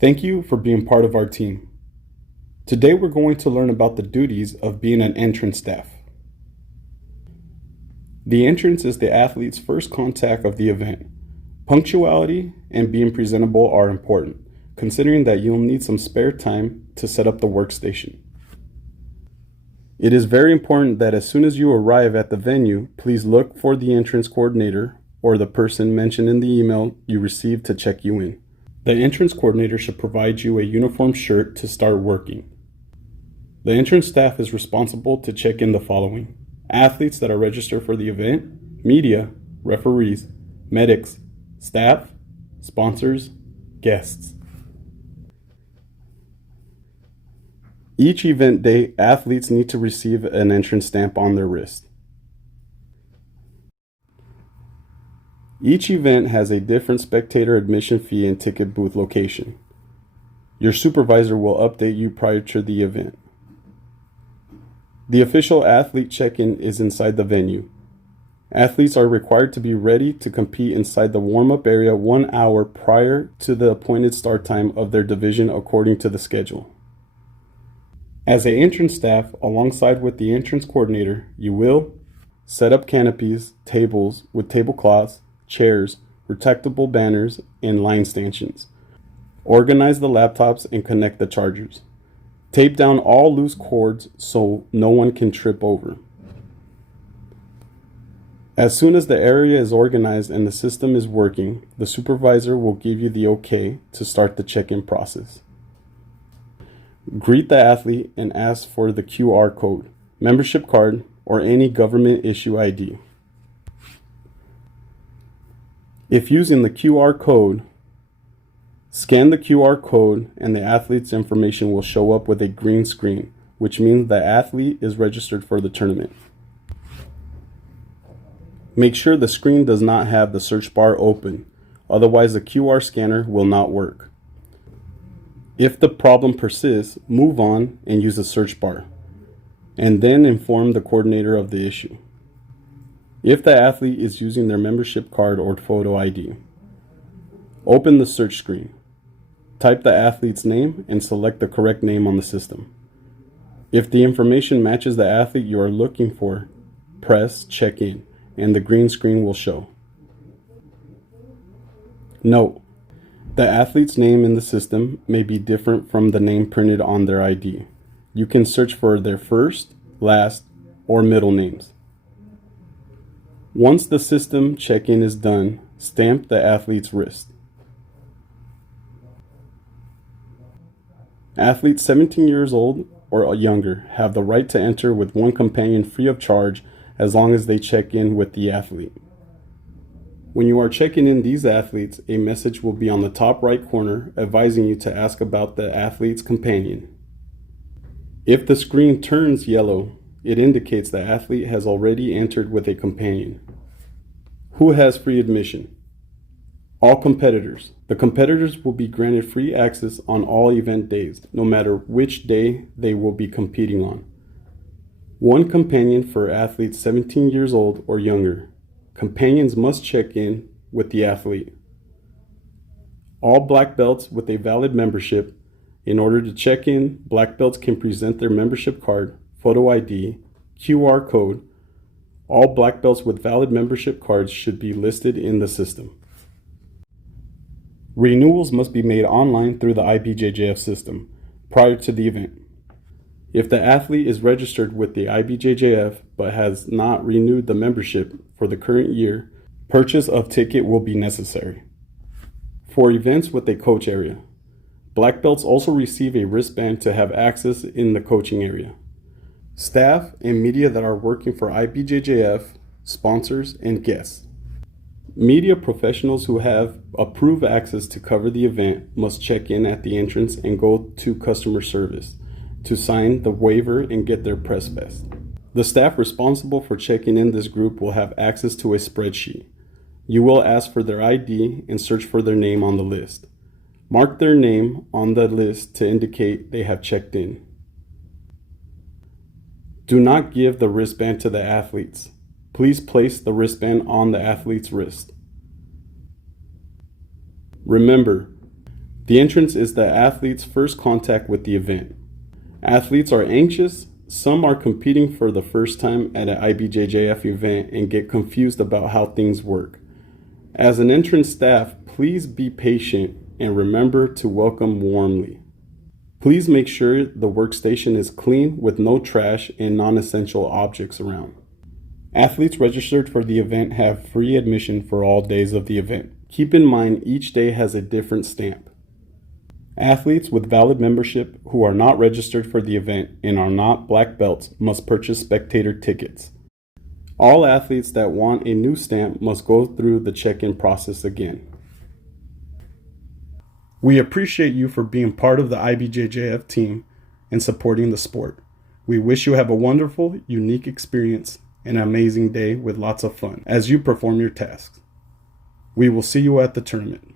Thank you for being part of our team. Today we're going to learn about the duties of being an entrance staff. The entrance is the athlete's first contact of the event. Punctuality and being presentable are important, considering that you'll need some spare time to set up the workstation. It is very important that as soon as you arrive at the venue, please look for the entrance coordinator or the person mentioned in the email you received to check you in. The entrance coordinator should provide you a uniform shirt to start working. The entrance staff is responsible to check in the following: athletes that are registered for the event, media, referees, medics, staff, sponsors, guests. Each event day, athletes need to receive an entrance stamp on their wrist. Each event has a different spectator admission fee and ticket booth location. Your supervisor will update you prior to the event. The official athlete check-in is inside the venue. Athletes are required to be ready to compete inside the warm-up area 1 hour prior to the appointed start time of their division according to the schedule. As an entrance staff, alongside with the entrance coordinator, you will set up canopies, tables with tablecloths, chairs, retractable banners, and line stanchions. Organize the laptops and connect the chargers. Tape down all loose cords so no one can trip over. As soon as the area is organized and the system is working, the supervisor will give you the okay to start the check-in process. Greet the athlete and ask for the QR code, membership card, or any government issue ID. If using the QR code, scan the QR code and the athlete's information will show up with a green screen, which means the athlete is registered for the tournament. Make sure the screen does not have the search bar open, otherwise the QR scanner will not work. If the problem persists, move on and use the search bar, and then inform the coordinator of the issue. If the athlete is using their membership card or photo ID, open the search screen. Type the athlete's name and select the correct name on the system. If the information matches the athlete you are looking for, press check in and the green screen will show. Note: the athlete's name in the system may be different from the name printed on their ID. You can search for their first, last, or middle names. Once the system check-in is done, stamp the athlete's wrist. Athletes 17 years old or younger have the right to enter with one companion free of charge as long as they check in with the athlete. When you are checking in these athletes, a message will be on the top right corner advising you to ask about the athlete's companion. If the screen turns yellow, it indicates the athlete has already entered with a companion. Who has free admission? All competitors. The competitors will be granted free access on all event days, no matter which day they will be competing on. One companion for athletes 17 years old or younger. Companions must check in with the athlete. All black belts with a valid membership. In order to check in, black belts can present their membership card, photo ID, QR code. All black belts with valid membership cards should be listed in the system. Renewals must be made online through the IBJJF system prior to the event. If the athlete is registered with the IBJJF but has not renewed the membership for the current year, purchase of ticket will be necessary. For events with a coach area, black belts also receive a wristband to have access in the coaching area. Staff and media that are working for IBJJF, sponsors, and guests. Media professionals who have approved access to cover the event must check in at the entrance and go to customer service to sign the waiver and get their press vest. The staff responsible for checking in this group will have access to a spreadsheet. You will ask for their ID and search for their name on the list. Mark their name on the list to indicate they have checked in. Do not give the wristband to the athletes. Please place the wristband on the athlete's wrist. Remember, The entrance is the athlete's first contact with the event. Athletes are anxious. Some are competing for the first time at an IBJJF event and get confused about how things work. As an entrance staff, please be patient and remember to welcome warmly. Please make sure the workstation is clean with no trash and non-essential objects around. Athletes registered for the event have free admission for all days of the event. Keep in mind each day has a different stamp. Athletes with valid membership who are not registered for the event and are not black belts must purchase spectator tickets. All athletes that want a new stamp must go through the check-in process again. We appreciate you for being part of the IBJJF team and supporting the sport. We wish you have a wonderful, unique experience and an amazing day with lots of fun as you perform your tasks. We will see you at the tournament.